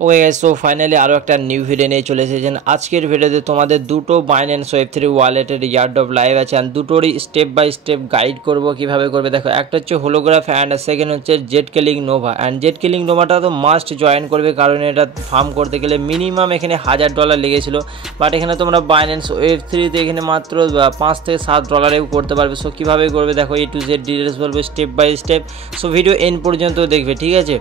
Okay guys, so finally আরও একটা new video নিয়ে চলে এসেছেন। আজকের ভিডিওতে তোমাদের দুটো বাইন্যান্স ওয়েব3 ওয়ালেটের ইয়ারড্রপ লাইভ আছে, অ্যান্ড দুটোরই স্টেপ বাই স্টেপ গাইড করব কীভাবে করবে। দেখো, একটা হচ্ছে হোলোগ্রাফ অ্যান্ড সেকেন্ড হচ্ছে jet killing nova. And jet killing নোভাটা তো মাস্ট জয়েন করবে, কারণ এটা ফার্ম করতে গেলে মিনিমাম এখানে $1000 লেগেছিল, বাট এখানে তোমরা বাইন্যান্স ওয়েব3তে এখানে মাত্র $5 থেকে $7 করতে পারবে। সো কীভাবে করবে দেখো, A to Z ডিটেলস বলবে step by step. So video end পর্যন্ত দেখবে, ঠিক আছে।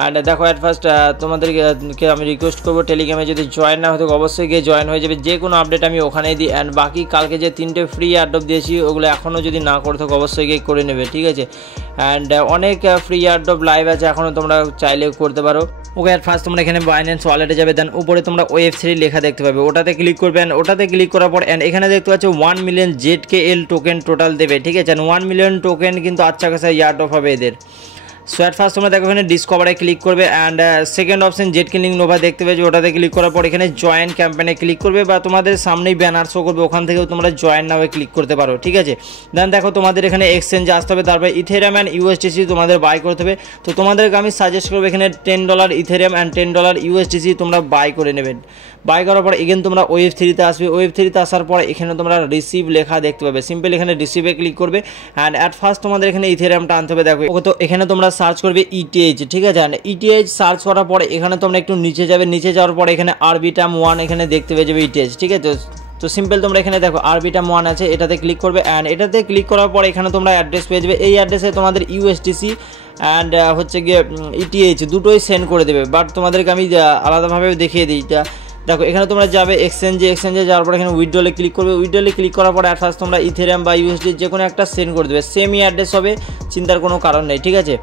অ্যান্ড দেখো, অ্যাট ফার্স্ট তোমাদেরকে আমি রিকোয়েস্ট করবো, টেলিগ্রামে যদি জয়েন না হতো অবশ্যই গিয়ে জয়েন হয়ে যাবে। যে কোনো আপডেট আমি ওখানেই দিই। অ্যান্ড বাকি কালকে যে 3টে ফ্রি এয়ারড্রপ দিয়েছি ওগুলো এখনও যদি না করে থাকো অবশ্যই গিয়ে করে নেবে, ঠিক আছে। অ্যান্ড অনেক ফ্রি এয়ারড্রপ লাইভ আছে, এখনও তোমরা চাইলে করতে পারো। ওকে, অ্যাট ফার্স্ট তোমরা এখানে বাইন্যান্স ওয়ালেটে যাবে, দেন উপরে তোমরা ওয়েব3 লেখা দেখতে পাবে, ওটাতে ক্লিক করবে। অ্যান্ড ওটাতে ক্লিক করার পর অ্যান্ড এখানে দেখতে পাচ্ছ 1 মিলিয়ন ZKL টোকেন টোটাল দেবে, ঠিক আছে। 1 মিলিয়ন টোকেন কিন্তু আচ্ছা খাসা ইয়ারড্রপ হবে এদের। সো অ্যাট ফার্স্ট তোমরা দেখো এখানে ডিসকভারে ক্লিক করবে, and second option jet killing Nova দেখতে পেয়েছো, ওটাতে ক্লিক করার পর এখানে জয়েন ক্যাম্পেনে ক্লিক করবে, বা তোমাদের সামনেই ব্যানার শো করবে, ওখান থেকেও তোমরা জয়েন নাও ক্লিক করতে পারো, ঠিক আছে। দেন দেখো তোমাদের এখানে এক্সচেঞ্জে আসতে হবে, তারপরে ইথেরিয়াম অ্যান্ড USDC তোমাদের বাই করতে হবে। তো তোমাদেরকে আমি সাজেস্ট করবো এখানে $10 ইথেরিয়াম অ্যান্ড $10 USDC তোমরা বাই করে নেবেন। বাই করার পর এগেন তোমরা ওয়েব3তে আসবে, ওয়েব3তে আসার পর এখানে তোমরা রিসিভ লেখা দেখতে পাবে, সিম্পল এখানে রিসিভে ক্লিক করবে। অ্যান্ড অ্যাট ফার্স্ট তোমাদের এখানে ইথেরিয়ামটা আনতে হবে। দেখো, তো এখানে তোমরা সার্চ করবে ETH, ঠিক আছে। অ্যান্ড ETH সার্চ করার পরে এখানে তোমরা একটু নিচে যাবে, নিচে যাওয়ার পরে এখানে Arbitrum1 এখানে দেখতে পেয়ে যাবে ETH, ঠিক আছে। তো সিম্পল তোমরা এখানে দেখো Arbitrum1 আছে, এটাতে ক্লিক করবে। অ্যান্ড এটাতে ক্লিক করার পর এখানে তোমরা অ্যাড্রেস পেয়ে যাবে, এই অ্যাড্রেসে তোমাদের USDC অ্যান্ড হচ্ছে গিয়ে ETH দুটোই সেন্ড করে দেবে, বাট তোমাদেরকে আমি আলাদাভাবে দেখিয়ে দিই। দেখো, এখানে তোমরা যাবে এক্সচেঞ্জে যাওয়ার পর এখানে উইথড্রলে ক্লিক করবে, উইথড্রলে ক্লিক করার পর অ্যাট ফার্স্ট তোমরা ইথেরিয়াম বা USD যে কোনো একটা সেন্ড করে দেবে, সেমই অ্যাড্রেস হবে, চিন্তার কোনো কারণ নেই, ঠিক আছে।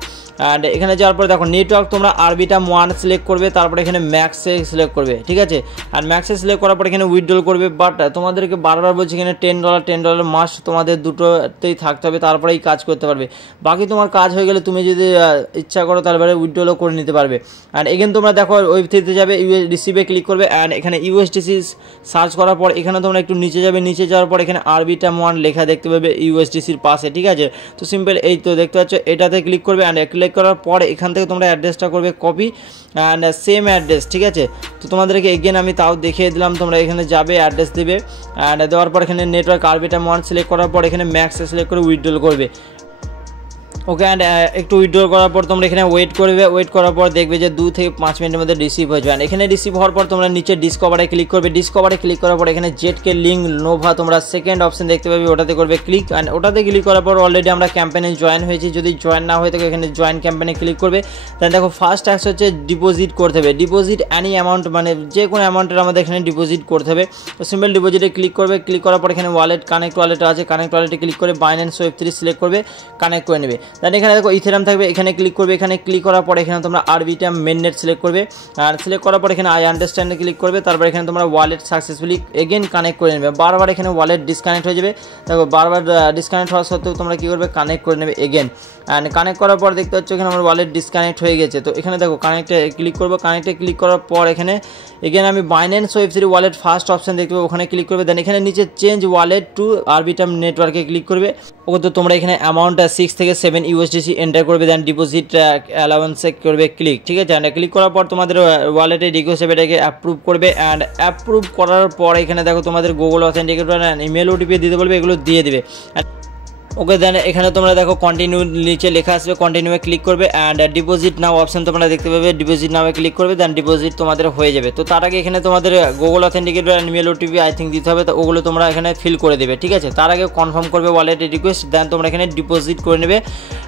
অ্যান্ড এখানে যাওয়ার পরে দেখো নেটওয়ার্ক তোমরা Arbitrum1 সিলেক্ট করবে, তারপরে এখানে ম্যাক্সে সিলেক্ট করবে, ঠিক আছে। আর ম্যাক্সে সিলেক্ট করার পর এখানে উইথড্রল করবে, বাট তোমাদেরকে বারবার বলছি এখানে $10 মাস্ট তোমাদের দুটোতেই থাকতে হবে, তারপরেই কাজ করতে পারবে। বাকি তোমার কাজ হয়ে গেলে তুমি যদি ইচ্ছা করো তারপরে উইথড্রলও করে নিতে পারবে। অ্যান্ড এগেন তোমরা দেখো ওয়েব3তে যাবে, রিসিভে ক্লিক করবে। অ্যান্ড এখানে USDC সার্চ করার পর এখানে তোমরা একটু নিচে যাবে, নিচে যাওয়ার পর এখানে Arbitrum1 লেখা দেখতে পাবে USDCর পাশে, ঠিক আছে। তো সিম্পল এই তো দেখতে পাচ্ছ, এটাতে ক্লিক করবে। অ্যান্ড ক্লিক করার পর এখান থেকে তোমরা অ্যাড্রেসটা করবে কপি, অ্যান্ড সেম অ্যাড্রেস, ঠিক আছে। তো তোমাদেরকে এগেন আমি তাও দেখিয়ে দিলাম, তোমরা এখানে যাবে অ্যাড্রেস দেবে, অ্যান্ড দেওয়ার পর এখানে নেটওয়ার্ক Arbitrum1 সিলেক্ট করার পর এখানে ম্যাক্সে সিলেক্ট করে উইথড্রল করবে। ওকে, অ্যান্ড একটু উইথড্র করার পর তোমরা এখানে ওয়েট করবে, ওয়েট করার পর দেখবে যে 2 থেকে 5 মিনিটের মধ্যে রিসিভ হয়ে যাবে। এখানে রিসিভ হওয়ার পর তোমরা নিচে ডিসকভারে ক্লিক করবে, ডিসকভারে ক্লিক করার পর এখানে ZKLing নোভা তোমরা সেকেন্ড অপশন দেখতে পাবে, ওটাতে করবে ক্লিক। অ্যান্ড ওটাতে ক্লিক করার পর অলরেডি আমরা ক্যাম্পেনে জয়েন হয়েছি, যদি জয়েন না হয়ে থাকে এখানে জয়েন ক্যাম্পেনে ক্লিক করবে। দেন দেখো ফার্স্ট ট্যাক্স হচ্ছে ডিপোজিট করতে হবে, ডিপোজিট অ্যানি অ্যামাউন্ট, মানে যে কোনো অ্যামাউন্টের আমাদের এখানে ডিপোজিট করতে হবে। তো সিম্পল ডিপোজিটে ক্লিক করবে, ক্লিক করার পর এখানে ওয়ালেট কানেক্ট ওয়ালেট আছে, কানেক্ট ওয়ালেটে ক্লিক করে বাইন্যান্স ওয়েব3 সিলেক্ট করবে, কানেক্ট করে নেবে। দেন এখানে দেখো ইথেরিয়াম থাকবে, এখানে ক্লিক করবে, এখানে ক্লিক করার পর এখানে তোমরা Arbitrum মেইননেট সিলেক্ট করবে, আর সিলেক্ট করার পর এখানে আই আন্ডারস্ট্যান্ডে ক্লিক করবে, তারপর এখানে তোমরা ওয়ালেট সাকসেসফুলি এগেন কানেক্ট করে নেবে। বারবার এখানে ওয়ালেট ডিসকানেক্ট হয়ে যাবে, দেখো বারবার ডিসকানেক্ট হওয়া সত্ত্বেও তোমরা কী করবে, কানেক্ট করে নেবে এগেন। অ্যান্ড কানেক্ট করার পর দেখতে পাচ্ছ এখানে আমার ওয়ালেট ডিসকানেক্ট হয়ে গেছে। তো এখানে দেখো কানেক্টে ক্লিক করবো, কানেক্টে ক্লিক করার পর এখানে এগেন আমি বাইন্যান্স ওয়েব3 ওয়ালেট ফার্স্ট অপশন দেখতে পাবো, ওখানে ক্লিক করবে। দেন এখানে নিচে চেঞ্জ ওয়ালেট টু Arbitrum নেটওয়ার্কে ক্লিক করবে। ওকে, তো তোমরা এখানে অ্যামাউন্ট 6 থেকে 7 USDC এন্টার করবে, দেন ডিপোজিট অ্যালাউন্সে করবে ক্লিক, ঠিক আছে। অ্যান্ড ক্লিক করার পর তোমাদের ওয়ালেটে রিকোয়েস্ট হবে, এটাকে অ্যাপ্রুভ করবে। অ্যান্ড অ্যাপ্রুভ করার পর এখানে দেখো তোমাদের Google authenticator and email OTP দিতে বলবে, এগুলো দিয়ে দেবে। ওকে, দেন এখানে তোমরা দেখো কন্টিনিউ নিচে লেখা আসবে, কন্টিনিউয়ে ক্লিক করবে। অ্যান্ড ডিপোজিট নাও অপশন তোমরা দেখতে পাবে, ডিপোজিট নাও ক্লিক করবে, দেন ডিপোজিট তোমাদের হয়ে যাবে। তো তার আগে এখানে তোমাদের Google authenticator and email OTP I think দিতে হবে, তো ওগুলো তোমরা এখানে ফিল করে দেবে, ঠিক আছে। তার আগে কনফার্ম করবে ওয়ালেটের রিকোয়েস্ট, দেন তোমরা এখানে ডিপোজিট করে নেবে।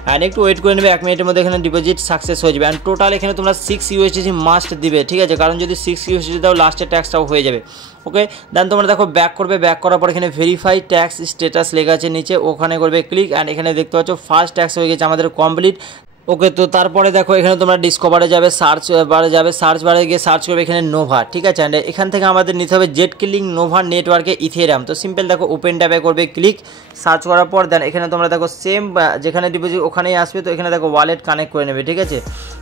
অ্যান্ড একটু ওয়েট করে নেবে, 1 মিনিটের মধ্যে এখানে ডিপোজিট সাকসেস হয়ে যাবে। অ্যান্ড টোটাল এখানে তোমরা 6 USDC মাস্ট দিবে, ঠিক আছে, কারণ যদি 6 USDC দাও লাস্টের ট্যাক্সটাও হয়ে যাবে। ওকে, দেন তোমরা দেখো ব্যাক করবে, ব্যাক করার পর এখানে ভেরিফাই ট্যাক্স স্ট্যাটাস লেখা আছে নিচে, ওখানে করবে ক্লিক। অ্যান্ড এখানে দেখতে পাচ্ছ ফার্স্ট ট্যাক্স হয়ে গেছে আমাদের কমপ্লিট। ওকে, তো তারপরে দেখো এখানে তোমরা ডিসকভারে যাবে, সার্চ বারে যাবে, সার্চ বারে গিয়ে সার্চ করবে এখানে নোভা, ঠিক আছে। অ্যান্ড এখান থেকে আমাদের নিতে হবে জেট কিলিং নোভা নেটওয়ার্কে ইথেরিয়াম। তো সিম্পল দেখো ওপেন ট্যাবে করবে ক্লিক, সার্চ করার পর দেন এখানে তোমরা দেখো সেম যেখানে ডিপোজিট ওখানেই আসবে। তো এখানে দেখো ওয়ালেট কানেক্ট করে নেবে, ঠিক আছে।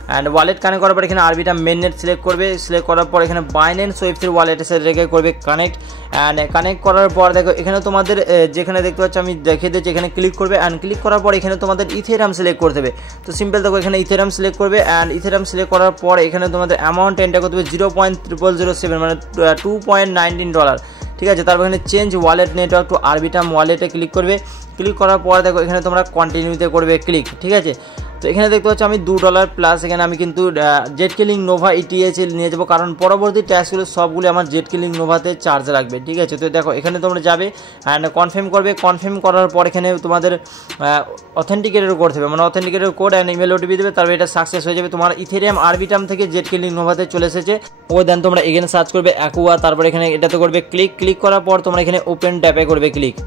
অ্যান্ড ওয়ালেট কানেক্ট করার পর এখানে Arbitrum মেইননেট সিলেক্ট করবে, সিলেক্ট করার পর এখানে বাইন্যান্স ওয়েব3 ওয়ালেটের সাথে রেখে করবে কানেক্ট। অ্যান্ড কানেক্ট করার পর দেখো এখানে তোমাদের যেখানে দেখতে পাচ্ছ আমি দেখিয়ে দিচ্ছি, এখানে ক্লিক করবে। অ্যান্ড ক্লিক করার পর এখানে তোমাদের ইথেরিয়াম সিলেক্ট করতে হবে। তো সিম্পল সিম্পল দেখো এখানে ইথেরিয়াম সিলেক্ট করবে অ্যান্ড ইথেরিয়াম সিলেক্ট করার পর এখানে তোমাদের অ্যামাউন্ট এন্টার করতে হবে 0.0007 মানে $2.19, ঠিক আছে। তারপর এখানে change wallet network to Arbitrum ওয়ালেটে ক্লিক করবে। ক্লিক করার পর দেখো এখানে তোমরা কন্টিনিউতে করবে ক্লিক, ঠিক আছে। তো এখানে দেখতে পাচ্ছ আমি $2 প্লাস এখানে আমি কিন্তু জেটকিলিং নোভা ইটিএইচ নিয়ে যাবো, কারণ পরবর্তী ট্যাক্সগুলো সবগুলো আমার জেটকিলিং নোভাতে চার্জ লাগবে, ঠিক আছে। তো দেখো এখানে তোমরা যাবে অ্যান্ড কনফার্ম করবে। কনফার্ম করার পর এখানে তোমাদের অথেন্টিকেটের কোড দেবে, মানে অথেন্টিকেটের কোড অ্যান্ড ইমেল ওটিপি দেবে। তারপর এটা সাকসেস হয়ে যাবে, তোমার ইথেরিয়াম আরবিটাম থেকে জেটকিলিং নোভাতে চলে এসেছে। ও দেন তোমরা এখানে সার্চ করবে অ্যাকুয়া, তারপর এখানে এটাতে করবে ক্লিক। ক্লিক করার পর তোমরা এখানে ওপেন ট্যাপে করবে ক্লিক।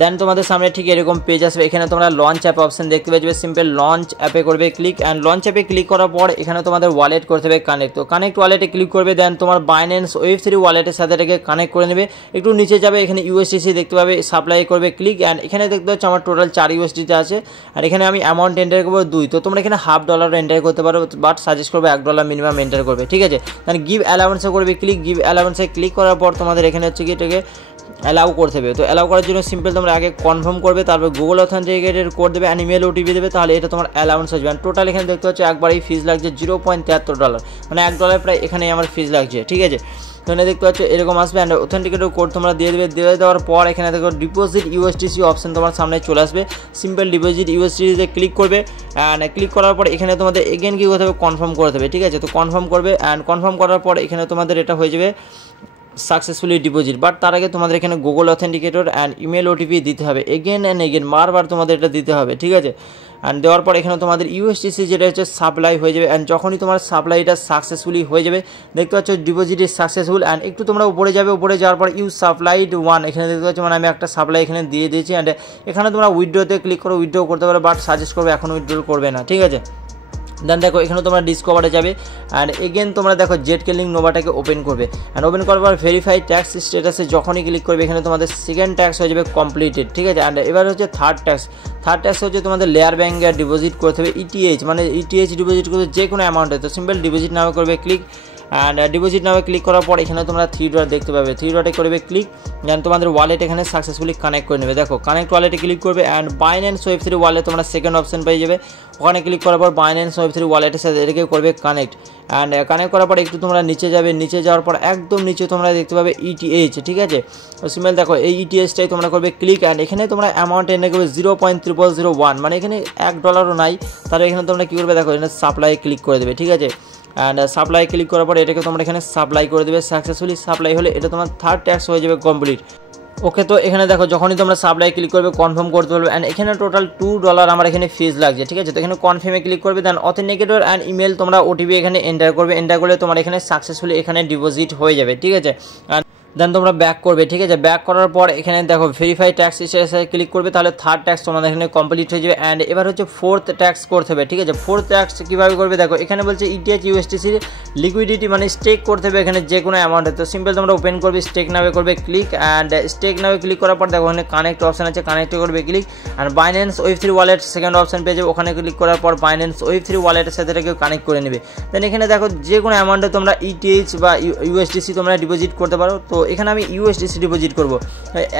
দেন তোমাদের সামনে ঠিক এরকম পেজ আসবে। এখানে তোমরা লঞ্চ অ্যাপ অপশন দেখতে পাবে, সিম্পল লঞ্চ অ্যাপে করবে ক্লিক অ্যান্ড লঞ্চ অ্যাপে ক্লিক করার পর এখানে তোমাদের ওয়ালেট করতে হবে কানেক্ট। তো কানেক্ট ওয়ালেটে ক্লিক করবে, দেন তোমার বাইন্যান্স Web3 ওয়ালেটের সাথে এটাকে কানেক্ট করে নেবে। একটু নিচে যাবে, এখানে USDC দেখতে পাবে, সাপ্লাই করবে ক্লিক অ্যান্ড এখানে দেখতে পাচ্ছ আমার টোটাল 4 USDT আছে আর এখানে আমি অ্যামাউন্ট এন্টার করবো 2। তো তোমরা এখানে $0.5 এন্টার করতে পারো, বাট সাজেস্ট করবে $1 মিনিমাম এন্টার করবে, ঠিক আছে। দেন গিভ অ্যালাউন্সে করবে ক্লিক। গিভ অ্যালাউন্সে ক্লিক করার পর তোমাদের এখানে হচ্ছে কি এটাকে অ্যালাউ করতে হবে। তো অ্যালাউ করার জন্য সিম্পল তোমরা আগে কনফার্ম করবে, তারপর গুগল অথেন্টিকেটের কোড দেবে অ্যান্ড ইমেল ওটিপি দেবে, তাহলে এটা তোমার অ্যালাউন্স আসবে। টোটাল এখানে দেখতে পাচ্ছ একবারই ফিজ লাগছে $0.73, মানে $1 প্রায় এখানে আমার ফিজ লাগছে, ঠিক আছে। তো এখানে দেখতে পাচ্ছ এরকম আসবে অ্যান্ড অথেন্টিকেটের কোড তোমরা দিয়ে দেবে। দিয়ে দেওয়ার পর এখানে দেখো ডিপোজিট USDC অপশন তোমার সামনে চলে আসবে। সিম্পল ডিপোজিট USDCতে ক্লিক করবে অ্যান্ড ক্লিক করার পর এখানে তোমাদের এগেন কী করতে হবে, কনফার্ম করতে হবে, ঠিক আছে। তো কনফার্ম করবে অ্যান্ড কনফার্ম করার পর এখানে তোমাদের এটা হয়ে যাবে সাকসেসফুলি ডিপোজিট। বাট তার আগে তোমাদের এখানে Google authenticator and email OTP দিতে হবে, এগেন অ্যান্ড এগেন বারবার তোমাদের এটা দিতে হবে, ঠিক আছে। অ্যান্ড দেওয়ার পর এখানে তোমাদের USDC যেটা হচ্ছে সাপ্লাই হয়ে যাবে অ্যান্ড যখনই তোমার সাপ্লাইটা সাকসেসফুলি হয়ে যাবে দেখতে পাচ্ছ ডিপোজিট ইজ সাকসেসফুল অ্যান্ড একটু তোমরা উপরে যাবে, উপরে যাওয়ার পর ইউ সাপ্লাইড 1 এখানে দেখতে পাচ্ছ, মানে আমি একটা সাপ্লাই এখানে দিয়ে দিয়েছি অ্যান্ড এখানে তোমরা উইথড্রোতে ক্লিক করে উইথড্রো করতে পারো, বাট সাজেস্ট করবে এখন উইথড্রো করবে না, ঠিক আছে। দেন দেখো এখানে তোমরা ডিসকভারে যাবে অ্যান্ড এগেন তোমরা দেখো জেটকিলিং নোভাটাকে ওপেন করবে অ্যান্ড ওপেন করার পর ভেরিফাই ট্যাক্স স্ট্যাটাসে যখনই ক্লিক করবে এখানে তোমাদের সেকেন্ড ট্যাক্স হয়ে যাবে কমপ্লিটেড, ঠিক আছে। অ্যান্ড এবার হচ্ছে থার্ড ট্যাক্স হচ্ছে তোমাদের লেয়ার ব্যাঙ্কে ডিপোজিট করতে হবে ETH, মানে ETH ডিপোজিট করতে যে কোনো অ্যামাউন্টে। তো সিম্পল ডিপোজিট নামে করবে ক্লিক অ্যান্ড ডিপোজিট নামে ক্লিক করার পর এখানে তোমরা 3 ডট দেখতে পাবে, 3 ডটে করবে ক্লিক দেন তোমাদের ওয়ালেট এখানে সাকসেসফুলি কানেক্ট করে নেবে। দেখো কানেক্ট ওয়ালেটে ক্লিক করবে অ্যান্ড বাইন্যান্স Web3 ওয়ালেট তোমরা সেকেন্ড অপশন পেয়ে যাবে, ওখানে ক্লিক করার পর বাইন্যান্স Web3 ওয়ালেটের সাথে এটাকে করবে কানেক্ট অ্যান্ড কানেক্ট করার পর একটু তোমরা নিচে যাবে, নিচে যাওয়ার পর একদম নিচে তোমরা দেখতে পাবে ETH, ঠিক আছে। তো সিম্পল দেখো এই ETHটাই তোমরা করবে ক্লিক অ্যান্ড এখানে তোমরা অ্যামাউন্ট এনে করবে 0.0001, মানে এখানে $1 নাই, তাহলে এখানে তোমরা কী করবে দেখো এখানে সাপ্লাই ক্লিক করে দেবে, ঠিক আছে। অ্যান্ড সাপ্লাই ক্লিক করার পর এটাকে তোমরা এখানে সাপ্লাই করে দেবে, সাকসেসফুলি সাপ্লাই হলে এটা তোমার থার্ড ট্যাক্স হয়ে যাবে কমপ্লিট। ওকে, তো এখানে দেখো যখনই তোমরা সাপ্লাই ক্লিক করবে কনফার্ম করতে পারবে অ্যান্ড এখানে টোটাল $2 আমার এখানে ফিজ লাগছে, ঠিক আছে। তো এখানে কনফার্মে ক্লিক করবে দেন অথেন্টিকেটর অ্যান্ড ইমেল তোমরা ওটিপি এখানে এন্টার করবে, এন্টার করলে তোমার এখানে সাকসেসফুলি এখানে ডিপোজিট হয়ে যাবে, ঠিক আছে। দেন তোমরা ব্যাক করবে, ঠিক আছে। ব্যাক করার পর এখানে দেখো ভেরিফাই ট্যাক্স স্ট্যাটাসে ক্লিক করবে, তাহলে থার্ড ট্যাক্স তোমাদের এখানে কমপ্লিট হয়ে যাবে অ্যান্ড এবার হচ্ছে ফোর্থ ট্যাক্স করতে হবে, ঠিক আছে। ফোর্থ ট্যাক্স কীভাবে করবে দেখো এখানে বলছে ETH USDC লিকুইডিটি, মানে স্টেক করতে হবে এখানে যে কোনো অ্যামাউন্টে। তো সিম্পল তোমরা ওপেন করবে, স্টেক নামে করবে ক্লিক অ্যান্ড স্টেক নামে ক্লিক করার পর দেখো ওখানে কানেক্ট অপশন আছে, কানেক্টে করবে click and Binance Web3 wallet second option পেয়ে যাবে, ওখানে ক্লিক করার পর বাইন্যান্স Web3 ওয়ালেটের সাথে এটাকে কানেক্ট করে নেবে। দেন এখানে দেখো যে কোনো অ্যামাউন্টে তোমরা ETH বা USDC তোমরা ডিপোজিট করতে পারো। তো এখানে আমি USDC ডিপোজিট করবো,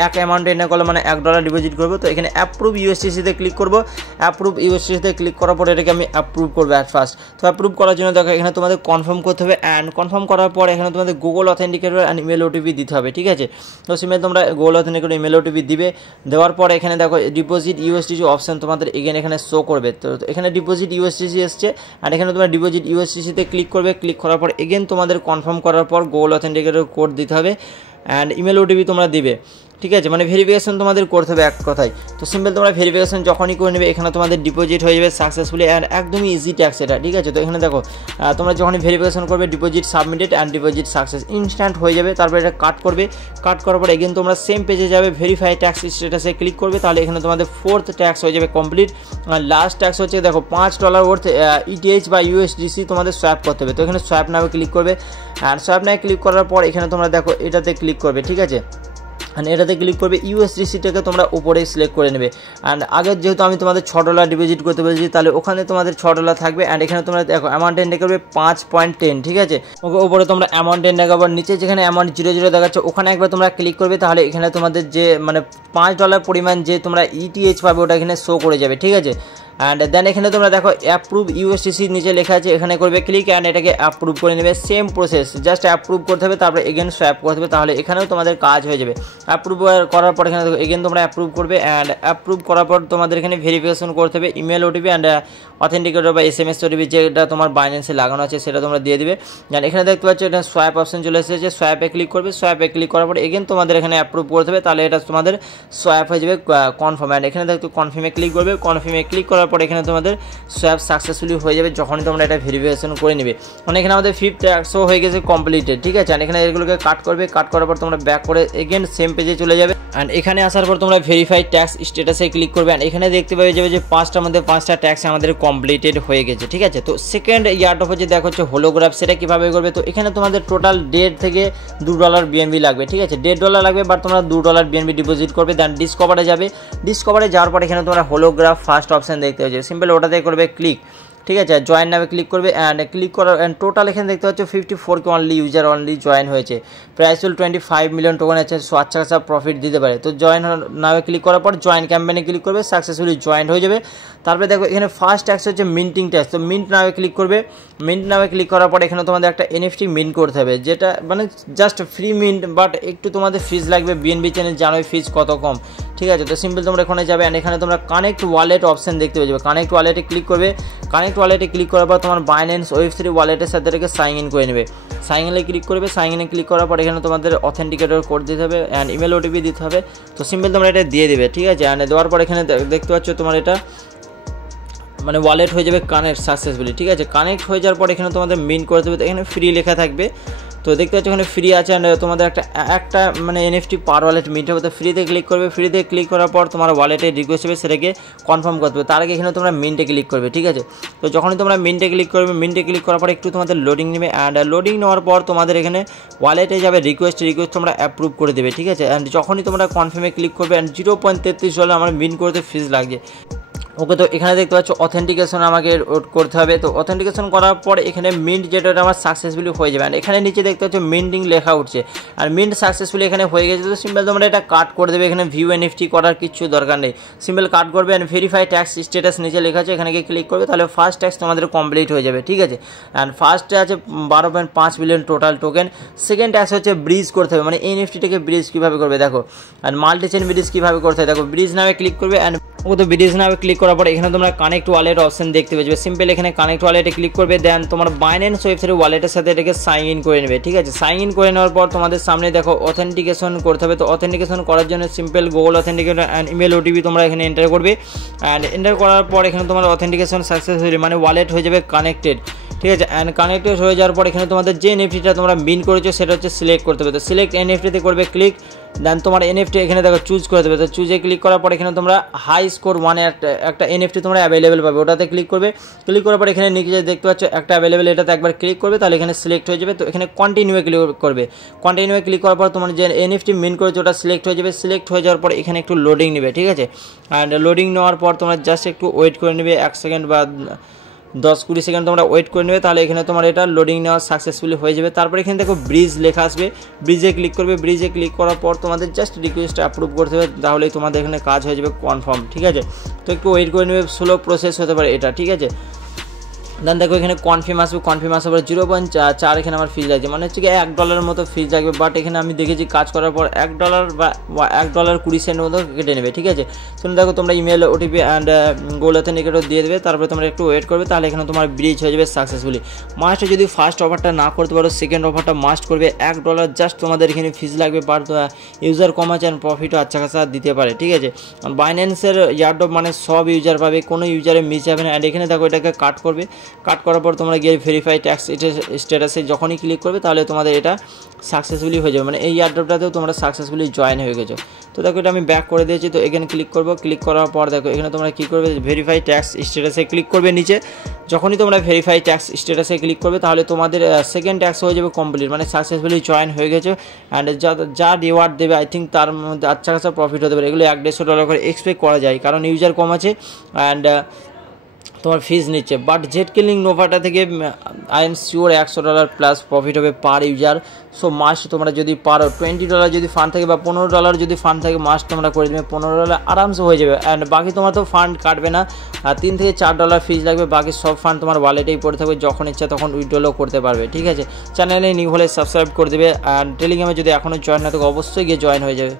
এক অ্যামাউন্ট এনে করলে মানে $1 ডিপোজিট করবো। তো এখানে অ্যাপ্রুভ USDCতে ক্লিক করবো, অ্যাপ্রুভ USDCতে ক্লিক করার পর এটাকে আমি অ্যাপ্রুভ করবো অ্যাট ফার্স্ট। তো অ্যাপ্রুভ করার জন্য দেখো এখানে তোমাদের কনফার্ম করতে হবে অ্যান্ড কনফার্ম করার পর এখানে তোমাদের Google authenticator and email OTP দিতে হবে, ঠিক আছে। তো সিমে তোমরা গুগল অথেন্টিকেটর ইমেল ওটিপি দিবে, দেওয়ার পর এখানে দেখো ডিপোজিট USDC অপশন তোমাদের এখানে শো করবে। তো এখানে ডিপোজিট USDC এসছে অ্যান্ড এখানে তোমরা ডিপোজিট USDCতে ক্লিক করবে, ক্লিক করার পর এগেন তোমাদের কনফার্ম করার পর গুগল অথেন্টিকেটর কোড দিতে হবে অ্যান্ড ইমেল ওটিপি তোমরা দিবে, ঠিক আছে। মানে ভেরিফিকেশন তোমাদের করতে হবে এক কথায়। তো সিম্পল তোমরা ভেরিফিকেশন যখনই করে নেবে এখানে তোমাদের ডিপোজিট হয়ে যাবে সাকসেসফুলি অ্যান্ড একদমই ইজি ট্যাক্স এটা, ঠিক আছে। তো এখানে দেখো তোমরা যখনই ভেরিফিকেশন করবে deposit submitted and deposit success instant হয়ে যাবে। তারপর এটা কাট করবে, কাট করার পর এগেন তোমরা সেম পেজে যাবে, ভেরিফাই ট্যাক্স স্ট্যাটাসে ক্লিক করবে, তাহলে এখানে তোমাদের ফোর্থ ট্যাক্স হয়ে যাবে কমপ্লিট। আর লাস্ট ট্যাক্স হচ্ছে দেখো $5 ওয়ার্থ ETH বা USDC তোমাদের সোয়াপ করতে হবে। তো এখানে সোয়াপ নামে ক্লিক করবে আর সোয়াপ নামে ক্লিক করার পর এখানে তোমরা দেখো এটাতে ক্লিক করবে, ঠিক আছে। অ্যান্ড এটাতে ক্লিক করবে, USDCটাকে তোমরা উপরে সিলেক্ট করে নেবে অ্যান্ড আগে যেহেতু আমি তোমাদের $6 ডিপোজিট করতে বলেছি তাহলে ওখানে তোমাদের $6 থাকবে অ্যান্ড এখানে তোমরা দেখো অ্যামাউন্ট এন্টার করবে 5.10, ঠিক আছে। ওকে, উপরে তোমরা অ্যামাউন্ট এন্টার করবে, নিচে যেখানে অ্যামাউন্ট 00 দেখাচ্ছে ওখানে একবার তোমরা ক্লিক করবে, তাহলে এখানে তোমাদের যে মানে $5 পরিমাণ যে তোমরা ETH পাবে ওটা এখানে শো করে যাবে, ঠিক আছে। অ্যান্ড দেন এখানে তোমরা দেখো অ্যাপ্রুভ ইউএসডিসি নিচে লেখা আছে, এখানে করবে ক্লিক অ্যান্ড এটাকে অ্যাপ্রুভ করে নেবে। সেম প্রসেস, জাস্ট অ্যাপ্রুভ করতে হবে, তারপরে এগেন সোয়াপ করতে হবে, তাহলে এখানেও তোমাদের কাজ হয়ে যাবে। অ্যাপ্রুভ করার পর এখানে এগেন তোমরা অ্যাপ্রুভ করবে অ্যান্ড অ্যাপ্রুভ করার পর তোমাদের এখানে ভেরিফিকেশন করতে হবে, ইমেল ওটিপি অ্যান্ড অথেন্টিকেটর বা SMS ওটিপি যেটা তোমার বাইন্যান্সে লাগানো আছে সেটা তোমরা দিয়ে দিবে। অ্যান্ড এখানে দেখতে পাচ্ছ এটা সোয়াপ অপশন চলে এসেছে, সোয়াপে ক্লিক করবে, সোয়াপে ক্লিক করার পর এগেন তোমাদের এখানে অ্যাপ্রুভ করতে হবে, তাহলে এটা তোমাদের সোয়াপ হয়ে যাবে কনফার্ম। অ্যান্ড এখানে দেখো কনফার্মে ক্লিক করবে, কনফার্মে ক্লিক করার পর এখানে তোমাদের সোয়াপ সাকসেসফুলি হয়ে যাবে যখনই তোমরা এটা ভেরিফিকেশন করে নেবে। মানে এখানে আমাদের 5th ট্যাক্সও হয়ে গেছে কমপ্লিটেড, ঠিক আছে। অ্যান্ড এখানে এগুলোকে কাট করবে, কাট করার পর তোমরা ব্যাক করে এগেন সেম পেজে চলে যাবে। অ্যান্ড এখানে আসার পর তোমরা ভেরিফাইড ট্যাক্স স্ট্যাটাসে ক্লিক করবে। অ্যান্ড এখানে দেখতে পাবে যে 5টার মধ্যে 5টা ট্যাক্স আমাদের কমপ্লিটেড হয়ে গেছে, ঠিক আছে। তো সেকেন্ড ইয়ারড্রপ হচ্ছে দেখো হচ্ছে হোলোগ্রাফ, সেটা কীভাবে করবে। তো এখানে তোমাদের টোটাল $1.5 থেকে $2 BNB লাগবে, ঠিক আছে। $1.5 লাগবে, বাট তোমরা $2 BNB ডিপোজিট করবে। দেন ডিসকভারে যাবে, ডিসকভারে যাওয়ার পর এখানে তোমরা হোলোগ্রাফ ফার্স্ট অপশান দেখতে পাচ্ছ, সিম্পল ওটাতে করবে ক্লিক, ঠিক আছে। জয়েন নামে ক্লিক করবে অ্যান্ড ক্লিক করার অ্যান্ড টোটাল এখানে দেখতে পাচ্ছ 54K only user only join হয়েছে। প্রাইস হল 25 মিলিয়ন টোকেন আছে, সো আচ্ছা খাসা প্রফিট দিতে পারে। তো জয়েন নামে ক্লিক করার পর জয়েন ক্যাম্পেনে ক্লিক করবে, সাকসেসফুলি জয়েন হয়ে যাবে। তারপরে দেখো এখানে ফার্স্ট ট্যাক্স হচ্ছে মিন্টিং ট্যাক্স, তো মিন্ট নামে ক্লিক করবে। মিন্ট নামে ক্লিক করার পর এখানে তোমাদের একটা NFT মিন্ট করতে হবে, যেটা মানে জাস্ট ফ্রি মিন্ট, বাট একটু তোমাদের ফিজ লাগবে। BNB চ্যানেল জানোই ফিজ কত কম, ঠিক আছে। তো সিম্পল তোমরা এখানে যাবে অ্যান্ড এখানে তোমরা কানেক্ট ওয়ালেট অপশন দেখতে পেয়ে যাবে, কানেক্ট ওয়ালেটে ক্লিক করবে। কানেক্ট ওয়ালেটে ক্লিক করার পর তোমার বাইন্যান্স Web3 ওয়ালেটের সাথে এটাকে সাইন ইন করে নেবে। সাইন ইনে ক্লিক করবে, সাইন ইনে ক্লিক করার পর এখানে তোমাদের অথেন্টিকেটর কোড দিতে হবে অ্যান্ড ইমেল ওটিপি দিতে হবে। তো সিম্পল তোমরা এটা দিয়ে দেবে, ঠিক আছে। অ্যান্ড দেওয়ার পর এখানে দেখতে পাচ্ছ তোমার এটা মানে ওয়ালেট হয়ে যাবে কানেক্ট সাকসেসফুলি, ঠিক আছে। কানেক্ট হয়ে যাওয়ার পর এখানে তোমাদের মিন্ট করতে হবে, এখানে ফ্রি লেখা থাকবে। তো দেখতে পাচ্ছ এখানে ফ্রি আছে অ্যান্ড তোমাদের একটা মানে NFT পার ওয়ালেট মিন্ট হবে। তো ফ্রিতে ক্লিক করবে, ফ্রিতে ক্লিক করার পর তোমার ওয়ালেটে রিকোয়েস্ট হবে, সেটাকে কনফার্ম করতে হবে। তার আগে এখানে তোমরা মিন্টে ক্লিক করবে, ঠিক আছে। তো যখনই তোমরা মিন্টে ক্লিক করবে, মিন্টে ক্লিক করার পর একটু তোমাদের লোডিং নেবে অ্যান্ড লোডিং নেওয়ার পর তোমাদের এখানে ওয়ালেটে যাবে রিকোয়েস্ট তোমরা অ্যাপ্রুভ করে দেবে, ঠিক আছে। অ্যান্ড যখনই তোমরা কনফার্মে ক্লিক করবে অ্যান্ড $0.33 আমার মিন্ট করতে ফিজ লাগছে, ওকে। তো এখানে দেখতে পাচ্ছ অথেন্টিকেশন আমাকে করতে হবে। তো অথেন্টিকেশন করার পর এখানে মিন্ট যেটা আমার সাকসেসফুলি হয়ে যাবে। আর এখানে নিচে দেখতে পাচ্ছ মিন্টিং লেখা উঠছে আর মিন্ট সাকসেসফুলি এখানে হয়ে গেছে। তো সিম্পল তোমরা এটা কাট করে দেবে, এখানে ভিউ NFT করার কিছু দরকার নেই, সিম্পল কাট করবে। অ্যান্ড ভেরিফাই ট্যাক্স স্ট্যাটাস নিচে লেখা আছে, এখানে গিয়ে ক্লিক করবে, তাহলে ফার্স্ট ট্যাক্স তোমাদের কমপ্লিট হয়ে যাবে, ঠিক আছে। অ্যান্ড ফার্স্টে আছে 12.5 million total token. Second tax হচ্ছে ব্রিজ করতে হবে, মানে NFTটাকে ব্রিজ কীভাবে করবে দেখো। অ্যান্ড মাল্টিচেন ব্রিজ কীভাবে করতে হবে দেখো, ব্রিজ নামে ক্লিক করবে অ্যান্ড ও তো ব্রিজ নামে ক্লিক করার পর এখানে তোমরা কানেক্ট ওয়ালেট অপশন দেখতে পাবে, সিম্পল এখানে কানেক্ট ওয়ালেটে ক্লিক করবে। দেন তোমার বাইন্যান্স Web3 ওয়ালেটের সাথে এটাকে সাইন ইন করে নেবে, ঠিক আছে। সাইন ইন করে নেওয়ার পর তোমাদের সামনে দেখো অথেন্টিকেশন করতে হবে। তো অথেন্টিকেশন করার জন্য simple Google authenticator and email OTP তোমরা এখানে এন্টার করবে। অ্যান্ড এন্টার করার পর এখানে তোমার অথেন্টিকেশন সাকসেসফুলি মানে ওয়ালেট হয়ে যাবে কানেক্টেড, ঠিক আছে। অ্যান্ড কানেক্টেড হয়ে যাওয়ার পর এখানে তোমাদের যে NFTটা তোমরা মিন করেছো সেটা হচ্ছে সিলেক্ট করতে হবে। তো সিলেক্ট NFTতে করবে ক্লিক। দেন তোমার NFT এখানে দেখো চুজ করে দেবে। তো চুজে ক্লিক করার পর এখানে তোমরা হাই স্কোর 1 একটা NFT তোমরা অ্যাভেলেবেল পাবে, ওটাতে ক্লিক করবে। ক্লিক করার পর এখানে নিচে দেখতে পাচ্ছ একটা অ্যাভেলেবেল, এটাতে একবার ক্লিক করবে, তাহলে এখানে সিলেক্ট হয়ে যাবে। তো এখানে কন্টিনিউয়ে ক্লিক করবে। কন্টিনিউয়ে ক্লিক করার পর তোমার যে NFT মিন করেছো ওটা সিলেক্ট হয়ে যাবে। সিলেক্ট হয়ে যাওয়ার পর এখানে একটু লোডিং নেবে, ঠিক আছে। অ্যান্ড লোডিং নেওয়ার পর তোমরা জাস্ট একটু ওয়েট করে নেবে, 1 সেকেন্ড বা 10-20 সেকেন্ড তোমরা ওয়েট করে নেবে, তাহলে এখানে তোমার এটা লোডিং নেওয়া সাকসেসফুলি হয়ে যাবে। তারপর এখানে দেখো ব্রিজ লেখা আসবে, ব্রিজে ক্লিক করবে। ব্রিজে ক্লিক করার পর তোমাদের জাস্ট রিকোয়েস্ট অ্যাপ্রুভ করতে হবে, তাহলেই তোমাদের এখানে কাজ হয়ে যাবে কনফার্ম, ঠিক আছে। তো একটু ওয়েট করে নেবে, স্লো প্রসেস হতে পারে এটা, ঠিক আছে। দেন দেখো এখানে কনফার্ম আসবে, কনফার্ম আসার পর 0.4 এখানে আমার ফিজ লাগছে, মানে হচ্ছে কি $1 মতো ফিজ লাগবে। বাট এখানে আমি দেখেছি কাজ করার পর $1 বা $1.20 মতো কেটে নেবে, ঠিক আছে। শুনে দেখো তোমরা email OTP and Google authenticator দিয়ে দেবে, তারপরে তোমরা একটু ওয়েট করবে, তাহলে এখানে তোমার ব্রিজ হয়ে যাবে সাকসেসফুলি। মাস্ট যদি ফার্স্ট অফারটা না করতে পারো সেকেন্ড অফারটা মাস্ট করবে। $1 জাস্ট তোমাদের এখানে ফিজ লাগবে, বাট ইউজার কম আছে অ্যান্ড প্রফিটও আচ্ছা খাসা দিতে পারে, ঠিক আছে। বাইন্যান্সের ইয়ারড্রপ মানে সব ইউজার পাবে, কোনো ইউজারে মিস যাবে না। অ্যান্ড এখানে দেখো এটাকে কাট করবে, কাট করার পর তোমরা গিয়ে ভেরিফাই ট্যাক্স স্ট্যাটাসে যখনই ক্লিক করবে তাহলে তোমাদের এটা সাকসেসফুলি হয়ে যাবে, মানে এই ইয়ারড্রপটাতেও তোমরা সাকসেসফুলি জয়েন হয়ে গেছো। তো দেখো এটা আমি ব্যাক করে দিয়েছি। তো এখানে ক্লিক করবো, ক্লিক করার পর দেখো এখানে তোমরা কী করবে, ভেরিফাই ট্যাক্স স্ট্যাটাসে ক্লিক করবে নিচে। যখনই তোমরা ভেরিফাই ট্যাক্স স্ট্যাটাসে ক্লিক করবে তাহলে তোমাদের সেকেন্ড ট্যাক্স হয়ে যাবে কমপ্লিট, মানে সাকসেসফুলি জয়েন হয়ে গেছো। অ্যান্ড যা রিওয়ার্ড দেবে আই থিঙ্ক তার মধ্যে আচ্ছা খাসা প্রফিট হতে পারে। এগুলো $150 করে এক্সপেক্ট করা যায়, কারণ ইউজার কম আছে। অ্যান্ড তোমার ফিজ নিচ্ছে। বাট জেট কিলিং নোভাটা থেকে I am sure $100 plus profit হবে পার ইউজার। সো মাস্ট তোমরা যদি পারো $20 যদি ফান্ড থাকে বা $15 যদি ফান্ড থাকে মাস্ট তোমরা করে দেবে, $15 আরামসে হয়ে যাবে। অ্যান্ড বাকি তোমার তো ফান্ড কাটবে না, আর $3 থেকে $4 ফিজ লাগবে, বাকি সব ফান্ড তোমার ওয়ালেটেই পড়ে থাকবে, যখন ইচ্ছা তখন উইথড্রও করতে পারবে। ঠিক আছে, চ্যানেলে নিউ হলে সাবস্ক্রাইব করে দেবে, অ্যান্ড টেলিগ্রামে যদি এখনও জয়েন না থাকে অবশ্যই গিয়ে জয়েন হয়ে যাবে।